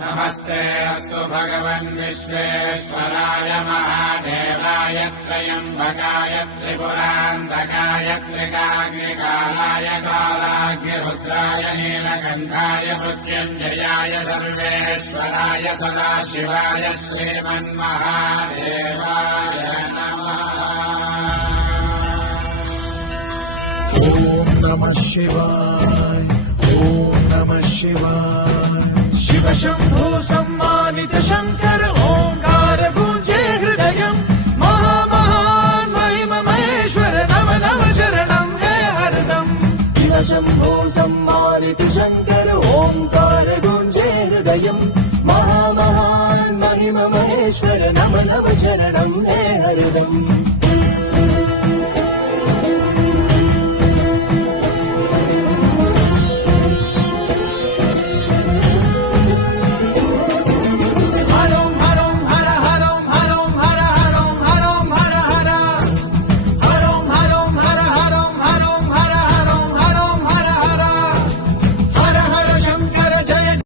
नमस्ते अस्तु भगवन् विश्वेश्वराय महादेवाय त्र्यम्बकाय त्रिपुरान्तकाय त्रिकाग्निकालाय कालाग्निरुद्राय नीलकण्ठाय मृत्युञ्जयाय सर्वेश्वराय सदाशिवाय श्रीमन्महादेवाय नमः। ॐ नमः शिवाय ॐ नमः शिवाय। शिव शंभो सम्मानित शंकर ओंकार गूंजे हृदयम् महामहान् महिम महेश्वर नम नम शरणं हे हरदम्। शिव शंभो सम्मानित शंकर ओंकार गूंजे हृदयम् महामहान् महिम महेश्वर नम नम शरणं हे